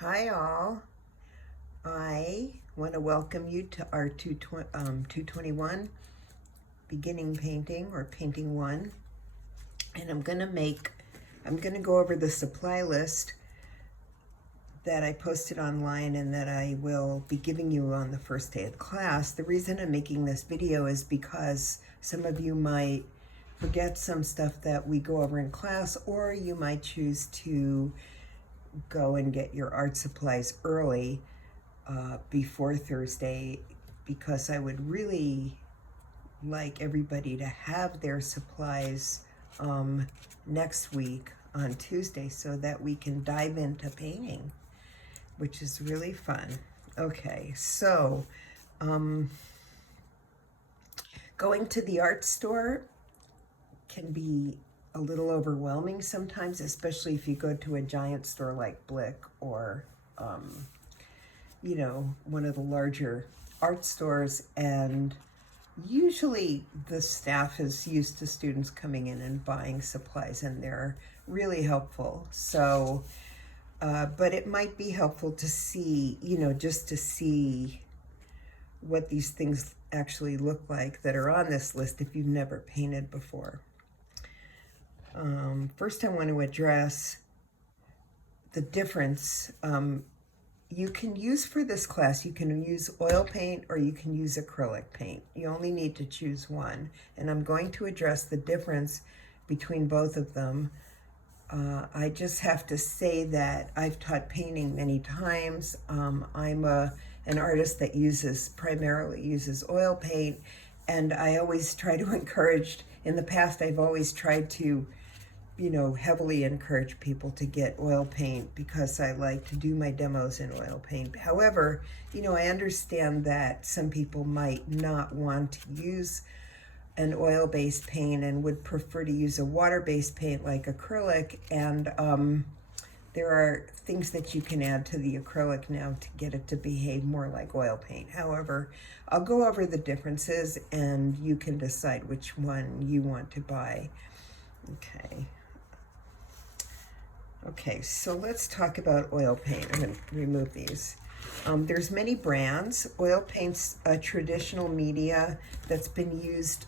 Hi all. I want to welcome you to our 221 beginning painting or painting one. And I'm going to go over the supply list that I posted online and that I will be giving you on the first day of class. The reason I'm making this video is because some of you might forget some stuff that we go over in class, or you might choose to go and get your art supplies early before Thursday, because I would really like everybody to have their supplies next week on Tuesday so that we can dive into painting, which is really fun. Okay, so going to the art store can be a little overwhelming sometimes, especially if you go to a giant store like Blick or one of the larger art stores, and usually the staff is used to students coming in and buying supplies, and they're really helpful. So but it might be helpful to see, just to see what these things actually look like that are on this list if you've never painted before. First, I want to address the difference. You can use for this class, you can use oil paint or you can use acrylic paint. You only need to choose one. And I'm going to address the difference between both of them. I just have to say that I've taught painting many times. I'm an artist that primarily uses oil paint, and I always try to encourage, in the past I've always tried to heavily encourage people to get oil paint because I like to do my demos in oil paint. However, I understand that some people might not want to use an oil-based paint and would prefer to use a water-based paint like acrylic, and there are things that you can add to the acrylic now to get it to behave more like oil paint. However, I'll go over the differences and you can decide which one you want to buy. Okay, so let's talk about oil paint. I'm going to remove these. There's many brands. Oil paint's a traditional media that's been used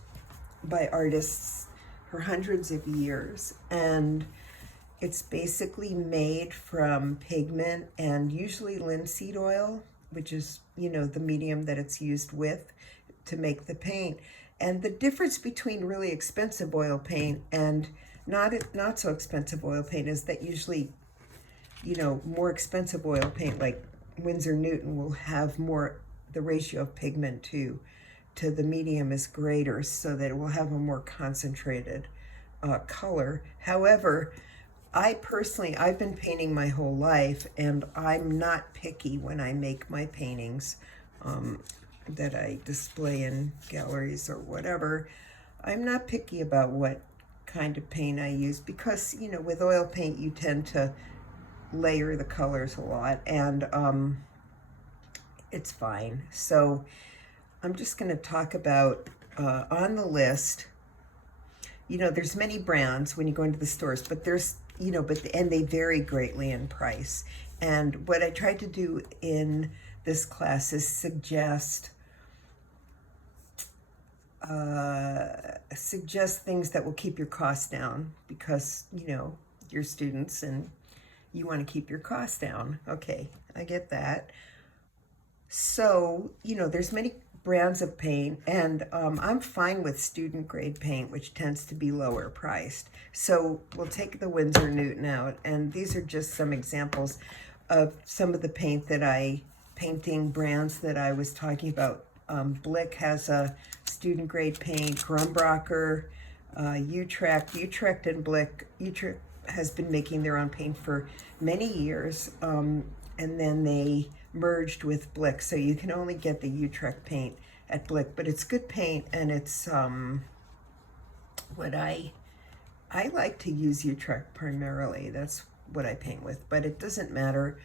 by artists for hundreds of years, and it's basically made from pigment and usually linseed oil, which is, the medium that it's used with to make the paint. And the difference between really expensive oil paint and not so expensive oil paint is that usually, more expensive oil paint like Winsor Newton will have the ratio of pigment to the medium is greater, so that it will have a more concentrated color. However, I've been painting my whole life, and I'm not picky when I make my paintings that I display in galleries or whatever. I'm not picky about what kind of paint I use because, with oil paint you tend to layer the colors a lot, and it's fine. So I'm just going to talk about on the list, there's many brands when you go into the stores, but there's, and they vary greatly in price. And what I tried to do in this class is suggest things that will keep your costs down, because, you're students and you want to keep your costs down. Okay, I get that. So, there's many brands of paint, and I'm fine with student grade paint, which tends to be lower priced. So we'll take the Winsor Newton out, and these are just some examples of some of the painting brands that I was talking about. Blick has a student grade paint, Grumbracher, Utrecht and Blick. Utrecht has been making their own paint for many years, and then they merged with Blick, so you can only get the Utrecht paint at Blick, but it's good paint, and it's what I like to use Utrecht primarily. That's what I paint with, but it doesn't matter.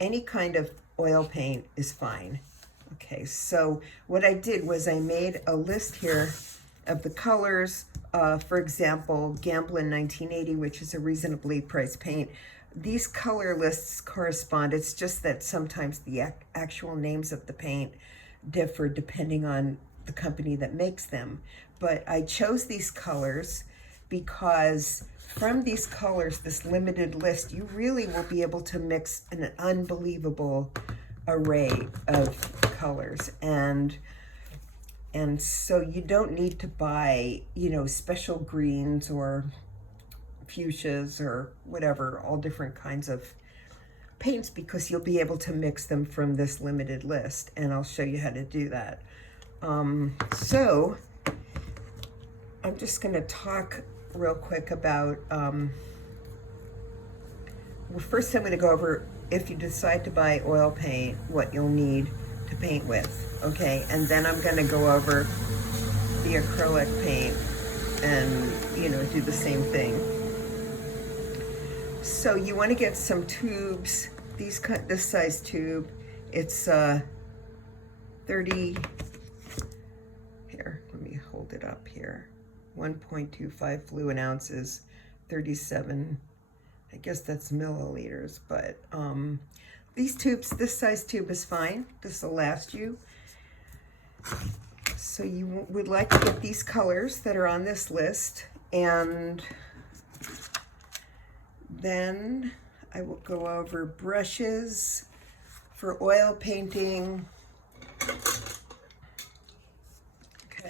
Any kind of oil paint is fine. Okay, so what I did was I made a list here of the colors. For example, Gamblin 1980, which is a reasonably priced paint, these color lists correspond. It's just that sometimes the actual names of the paint differ depending on the company that makes them. But I chose these colors because from these colors, this limited list, you really will be able to mix an unbelievable array of colors. And so you don't need to buy, special greens or fuchsias or whatever, all different kinds of paints, because you'll be able to mix them from this limited list, and I'll show you how to do that. So I'm just going to talk real quick about, well, first I'm going to go over, if you decide to buy oil paint, what you'll need to paint with, okay? And then I'm going to go over the acrylic paint and, do the same thing. So you want to get some tubes, this size tube. It's 30, here, let me hold it up here. 1.25 fluid ounces, 37, I guess that's milliliters, but these tubes, this size tube is fine. This will last you. So you would like to get these colors that are on this list, and then I will go over brushes for oil painting. Okay,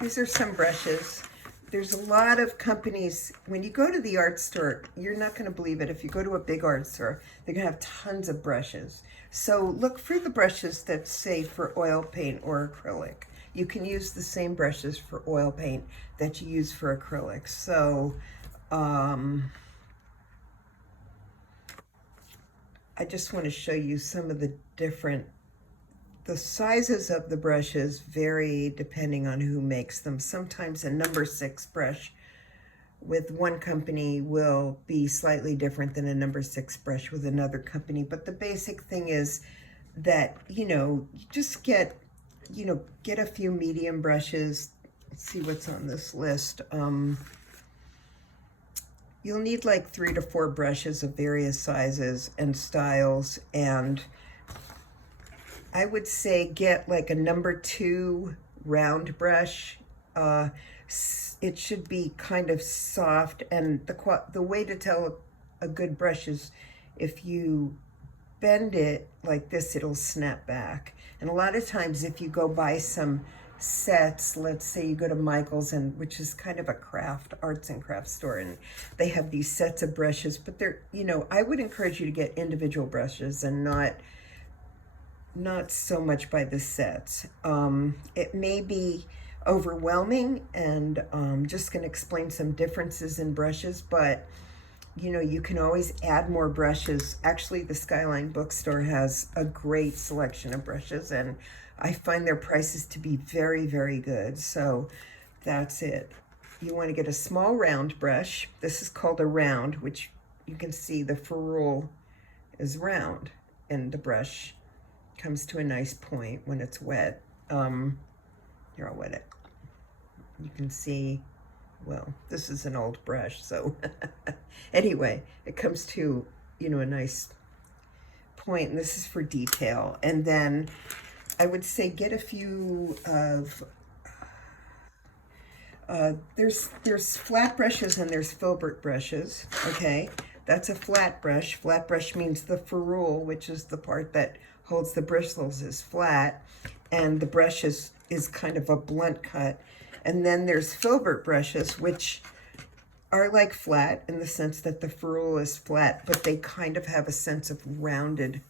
these are some brushes. There's a lot of companies, when you go to the art store, you're not going to believe it. If you go to a big art store, they're going to have tons of brushes. So look for the brushes that say for oil paint or acrylic. You can use the same brushes for oil paint that you use for acrylic. So I just want to show you some of the sizes of the brushes vary depending on who makes them. Sometimes a number 6 brush with one company will be slightly different than a number 6 brush with another company. But the basic thing is that, you just get a few medium brushes. Let's see what's on this list. You'll need like 3 to 4 brushes of various sizes and styles, and I would say get like a number 2 round brush. It should be kind of soft, and the way to tell a good brush is if you bend it like this, it'll snap back. And a lot of times if you go buy some sets, let's say you go to Michael's, which is kind of a arts and crafts store, and they have these sets of brushes, but they're, I would encourage you to get individual brushes and not so much by the sets. It may be overwhelming, and I'm just going to explain some differences in brushes, but you can always add more brushes. Actually, the Skyline bookstore has a great selection of brushes, and I find their prices to be very, very good. So that's it. You want to get a small round brush. This is called a round, which you can see the ferrule is round, and the brush comes to a nice point when it's wet. Here, I'll wet it. You can see, well, this is an old brush, so anyway, it comes to, a nice point, and this is for detail. And then I would say get a few of, there's flat brushes and there's filbert brushes, okay? That's a flat brush. Flat brush means the ferrule, which is the part that holds the bristles, is flat, and the brush is kind of a blunt cut. And then there's filbert brushes, which are like flat in the sense that the ferrule is flat, but they kind of have a sense of roundedness.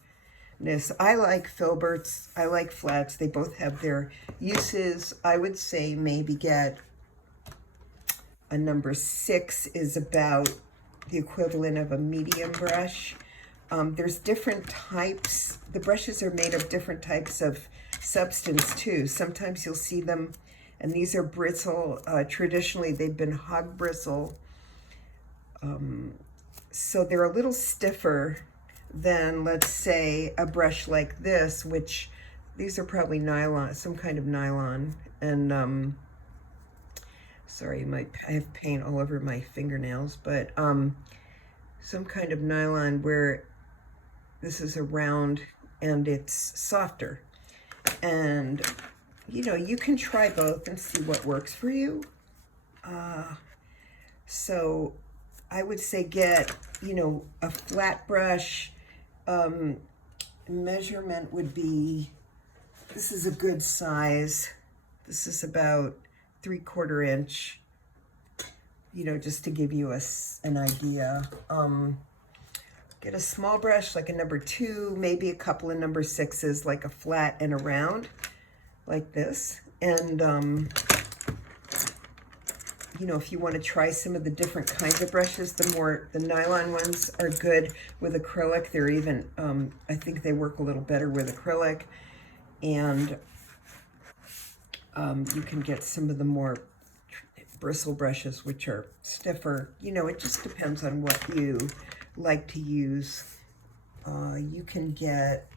I like filberts, I like flats. They both have their uses. I would say maybe get a number 6 is about the equivalent of a medium brush. There's different types. The brushes are made of different types of substance too. Sometimes you'll see them, and these are bristle. Traditionally, they've been hog bristle. So they're a little stiffer than, let's say, a brush like this, which these are probably nylon, some kind of nylon. And sorry, I have paint all over my fingernails, but some kind of nylon where this is a round and it's softer. And, you know, you can try both and see what works for you. So I would say get, you know, a flat brush. Measurement would be, this is a good size. This is about 3/4 inch, you know, just to give you an idea. Get a small brush, like a number 2, maybe a couple of number 6s, like a flat and a round, like this. And, you know, if you want to try some of the different kinds of brushes, the nylon ones are good with acrylic. They're even, I think they work a little better with acrylic. And you can get some of the more bristle brushes, which are stiffer. You know, it just depends on what you like to use. You can get,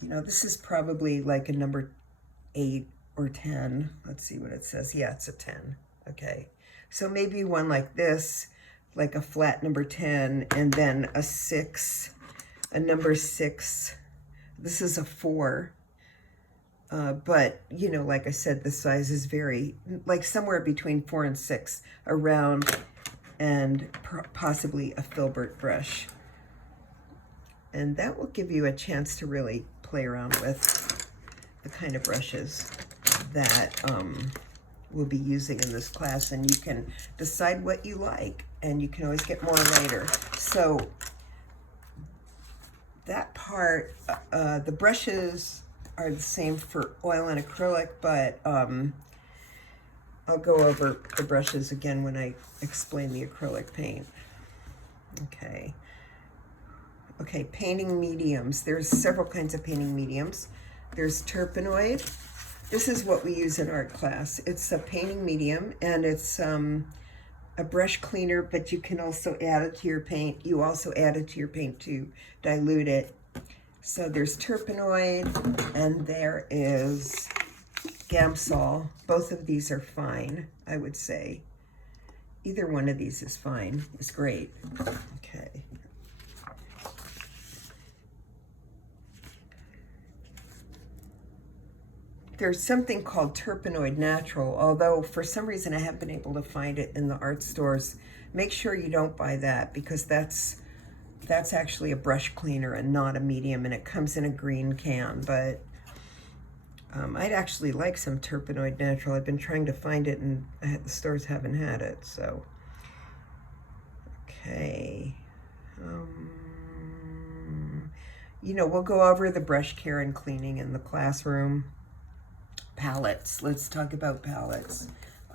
you know, this is probably like a number 8 or 10. Let's see what it says. Yeah, it's a 10. Okay. So maybe one like this, like a flat number 10, and then a 6, a number 6. This is a 4. But, you know, like I said, the sizes vary, like somewhere between 4 and 6, a round and possibly a filbert brush. And that will give you a chance to really play around with the kind of brushes that we'll be using in this class, and you can decide what you like, and you can always get more later. So that part, the brushes are the same for oil and acrylic, but I'll go over the brushes again when I explain the acrylic paint. Okay. Okay, painting mediums. There's several kinds of painting mediums. There's terpenoid. This is what we use in art class. It's a painting medium, and it's a brush cleaner, but you can also add it to your paint. You also add it to your paint to dilute it. So there's terpenoid, and there is Gamsol. Both of these are fine, I would say. Either one of these is fine, is great. Okay. There's something called terpenoid natural, although for some reason I haven't been able to find it in the art stores. Make sure you don't buy that, because that's actually a brush cleaner and not a medium, and it comes in a green can. But I'd actually like some terpenoid natural. I've been trying to find it, and the stores haven't had it. So, okay. You know, we'll go over the brush care and cleaning in the classroom. Palettes. Let's talk about palettes.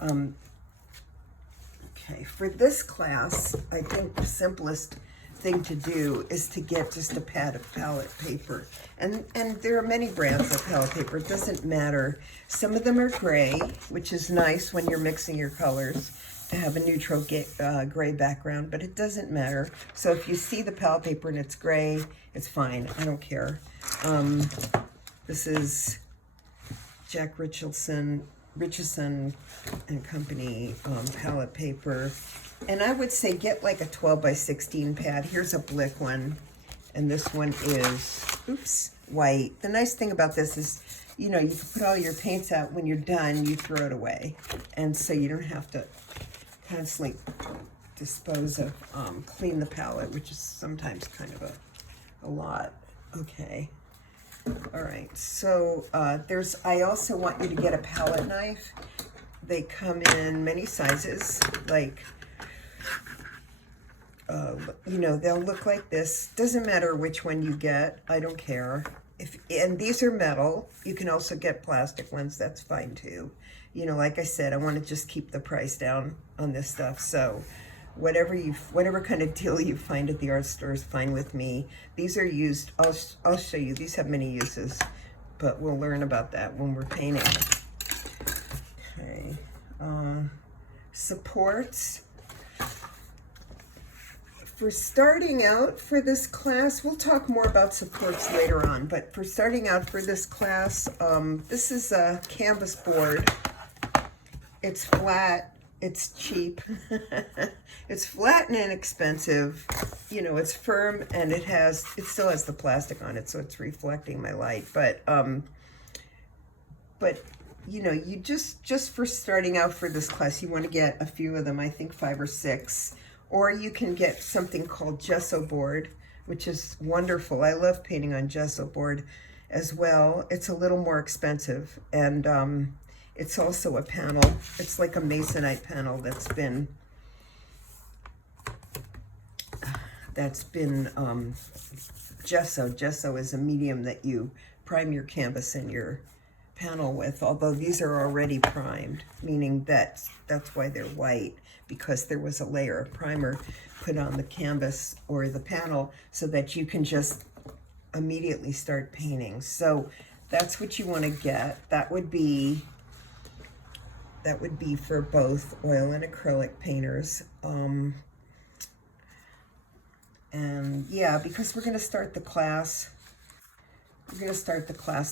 Okay, for this class, I think the simplest thing to do is to get just a pad of palette paper. And there are many brands of palette paper. It doesn't matter. Some of them are gray, which is nice when you're mixing your colors to have a neutral gray background, but it doesn't matter. So if you see the palette paper and it's gray, it's fine. I don't care. This is Jack Richardson and Company palette paper. And I would say get like a 12 by 16 pad. Here's a Blick one, and this one is, oops, white. The nice thing about this is, you know, you can put all your paints out. When you're done, you throw it away. And so you don't have to constantly dispose of, clean the palette, which is sometimes kind of a lot. Okay. All right, so I also want you to get a palette knife. They come in many sizes, like, you know, they'll look like this. Doesn't matter which one you get, I don't care. And these are metal. You can also get plastic ones, that's fine too. You know, like I said, I want to just keep the price down on this stuff, so whatever kind of deal you find at the art store is fine with me. These are used, I'll show you, these have many uses, but we'll learn about that when we're painting. Okay, supports. For starting out for this class, we'll talk more about supports later on, but for starting out for this class, this is a canvas board. It's flat. It's cheap. It's flat and inexpensive. You know, it's firm and it still has the plastic on it, so it's reflecting my light. But you know, you just for starting out for this class, you want to get a few of them, I think 5 or 6. Or you can get something called gesso board, which is wonderful. I love painting on gesso board as well. It's a little more expensive, and it's also a panel. It's like a masonite panel that's been gesso. Gesso is a medium that you prime your canvas and your panel with, although these are already primed, meaning that's why they're white, because there was a layer of primer put on the canvas or the panel so that you can just immediately start painting. So that's what you want to get. That would be for both oil and acrylic painters. And yeah, because we're going to start the class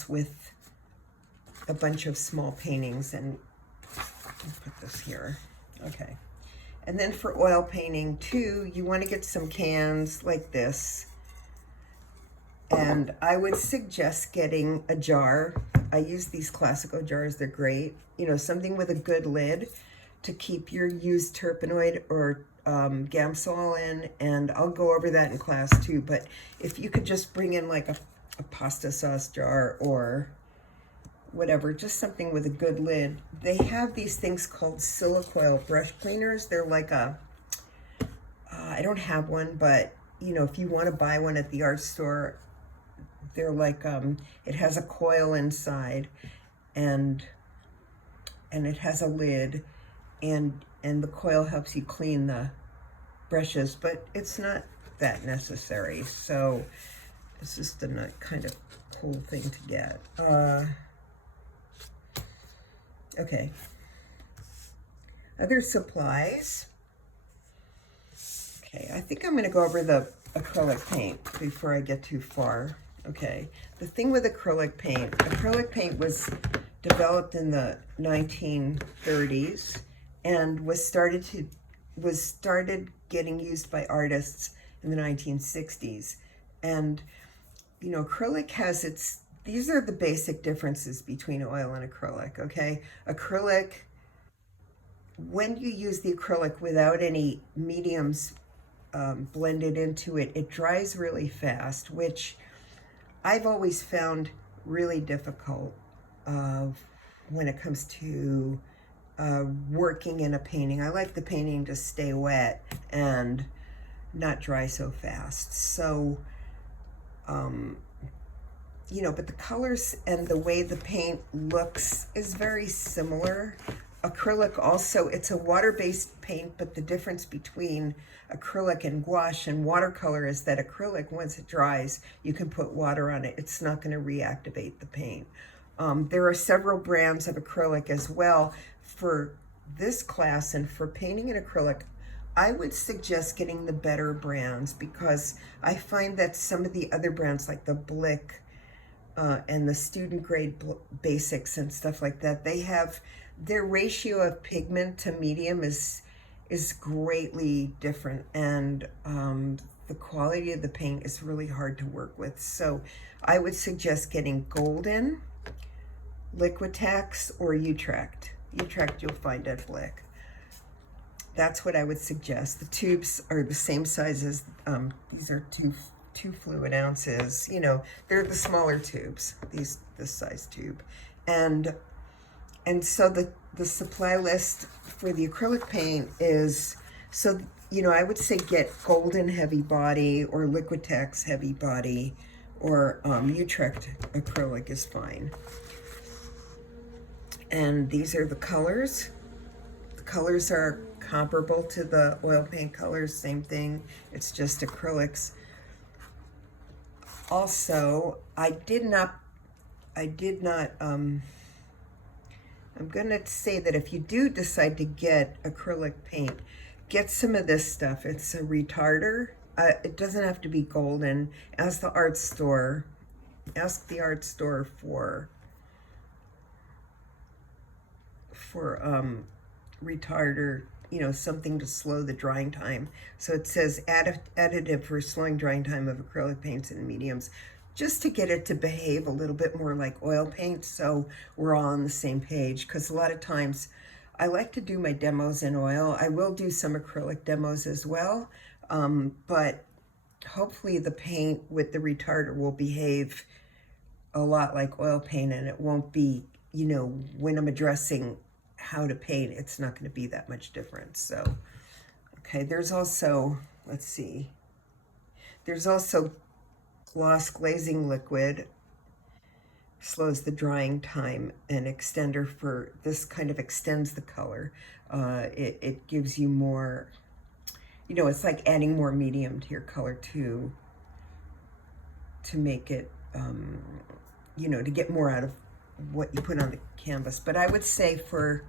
with a bunch of small paintings, and I'll put this here. Okay. And then for oil painting too, you want to get some cans like this. And I would suggest getting a jar. I use these Classico jars, they're great. You know, something with a good lid to keep your used Turpenoid or Gamsol in, and I'll go over that in class too. But if you could just bring in like a pasta sauce jar or whatever, just something with a good lid. They have these things called silicoil brush cleaners. They're like I don't have one, but you know, if you want to buy one at the art store, they're like, it has a coil inside, and it has a lid, and the coil helps you clean the brushes, but it's not that necessary. So it's just a kind of cool thing to get. Okay. Other supplies. Okay, I think I'm going to go over the acrylic paint before I get too far. Okay, the thing with acrylic paint was developed in the 1930s and was started getting used by artists in the 1960s. And you know, acrylic has these are the basic differences between oil and acrylic, okay? Acrylic, when you use the acrylic without any mediums blended into it, it dries really fast, which I've always found really difficult when it comes to working in a painting. I like the painting to stay wet and not dry so fast. So, you know, but the colors and the way the paint looks is very similar. Acrylic also, it's a water-based paint, but the difference between acrylic and gouache and watercolor is that acrylic, once it dries, you can put water on it. It's not going to reactivate the paint. There are several brands of acrylic as well. For this class and for painting in acrylic, I would suggest getting the better brands, because I find that some of the other brands like the Blick and the student grade basics and stuff like that, they have their ratio of pigment to medium is greatly different, and the quality of the paint is really hard to work with. So I would suggest getting Golden, Liquitex, or Utrecht. Utrecht you'll find at Blick. That's what I would suggest. The tubes are the same size as, these are two fluid ounces. You know, they're the smaller tubes, this size tube. And so the supply list for the acrylic paint is, so, you know, I would say get Golden heavy body or Liquitex heavy body, or Utrecht acrylic is fine. And these are the colors. The colors are comparable to the oil paint colors, same thing. It's just acrylics. Also, I'm gonna say that if you do decide to get acrylic paint, get some of this stuff. It's a retarder. It doesn't have to be golden. Ask the art store for retarder, something to slow the drying time. So it says additive for slowing drying time of acrylic paints and mediums, just to get it to behave a little bit more like oil paint, so we're all on the same page. Because a lot of times I like to do my demos in oil. I will do some acrylic demos as well, but hopefully the paint with the retarder will behave a lot like oil paint, and it won't be, when I'm addressing how to paint, it's not going to be that much different. So, okay, there's also, let's see, there's also gloss glazing liquid, slows the drying time, and extender for this kind of extends the color. It gives you more, it's like adding more medium to your color to make it, to get more out of what you put on the canvas. But I would say for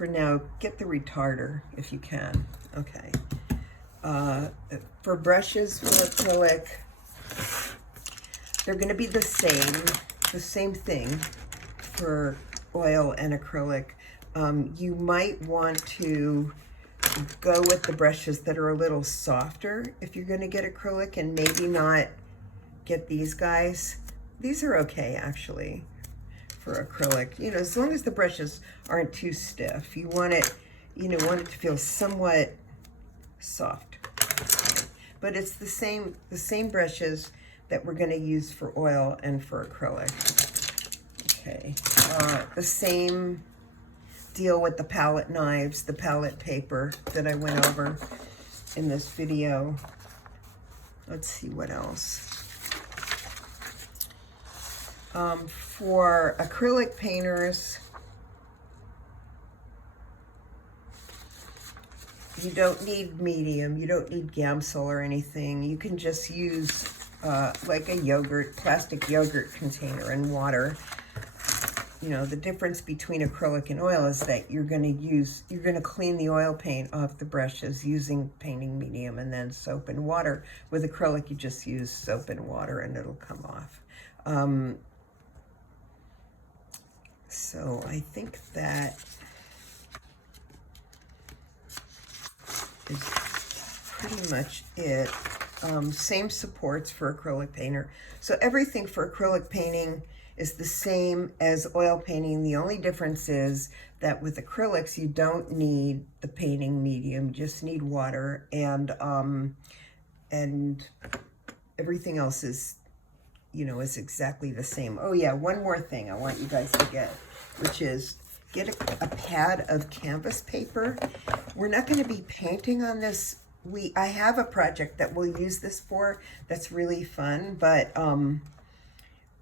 now, get the retarder if you can. Okay. For brushes for acrylic, they're going to be the same thing for oil and acrylic. You might want to go with the brushes that are a little softer if you're going to get acrylic, and maybe not get these guys. These are okay, actually, for acrylic. As long as the brushes aren't too stiff. You want it, want it to feel somewhat soft. But it's the same brushes that we're going to use for oil and for acrylic. Okay. The same deal with the palette knives, the palette paper that I went over in this video. Let's see what else. For acrylic painters, you don't need medium, you don't need Gamsol or anything. You can just use like a plastic yogurt container and water. The difference between acrylic and oil is that you're going to clean the oil paint off the brushes using painting medium and then soap and water. With acrylic, you just use soap and water and it'll come off. So I think that is pretty much it. Same supports for acrylic painter. So everything for acrylic painting is the same as oil painting. The only difference is that with acrylics, you don't need the painting medium, you just need water, and everything else is, is exactly the same. Oh yeah, one more thing I want you guys to get, which is get a pad of canvas paper. We're not going to be painting on this. I have a project that we'll use this for that's really fun, but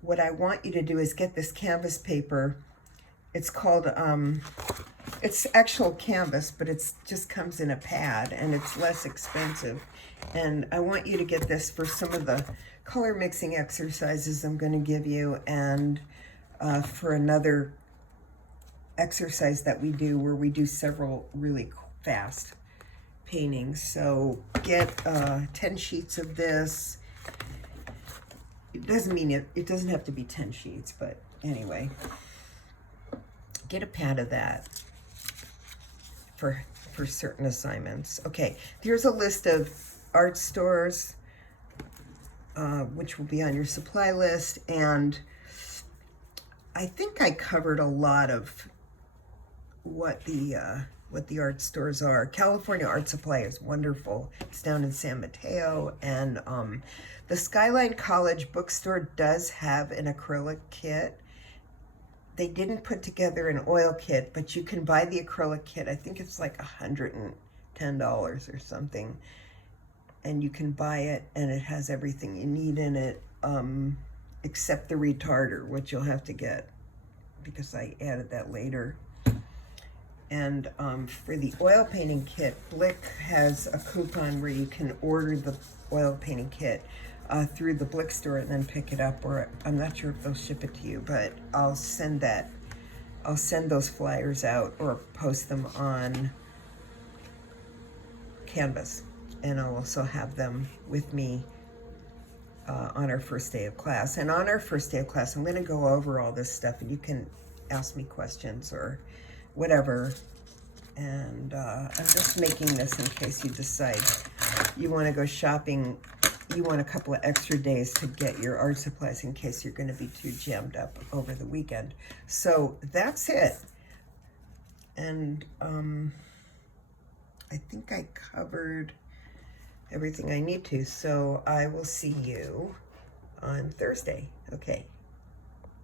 what I want you to do is get this canvas paper. It's called, it's actual canvas, but it's just comes in a pad and it's less expensive. And I want you to get this for some of the color mixing exercises I'm going to give you, and for another exercise that we do where we do several really fast paintings. So get 10 sheets of this. It doesn't mean it doesn't have to be 10 sheets, but anyway, get a pad of that for certain assignments. Okay, here's a list of art stores, which will be on your supply list, and I think I covered a lot of what the art stores are. California Art Supply is wonderful. It's down in San Mateo, and the Skyline College bookstore does have an acrylic kit. They didn't put together an oil kit, but you can buy the acrylic kit. I think it's like $110 or something, and you can buy it, and it has everything you need in it, except the retarder, which you'll have to get because I added that later. And for the oil painting kit, Blick has a coupon where you can order the oil painting kit through the Blick store and then pick it up, or I'm not sure if they'll ship it to you, but I'll send that. I'll send those flyers out or post them on Canvas, and I'll also have them with me on our first day of class. And on our first day of class, I'm going to go over all this stuff, and you can ask me questions or whatever, And I'm just making this in case you decide you want to go shopping. You want a couple of extra days to get your art supplies in case you're going to be too jammed up over the weekend. So that's it. And I think I covered everything I need to. So I will see you on Thursday. Okay.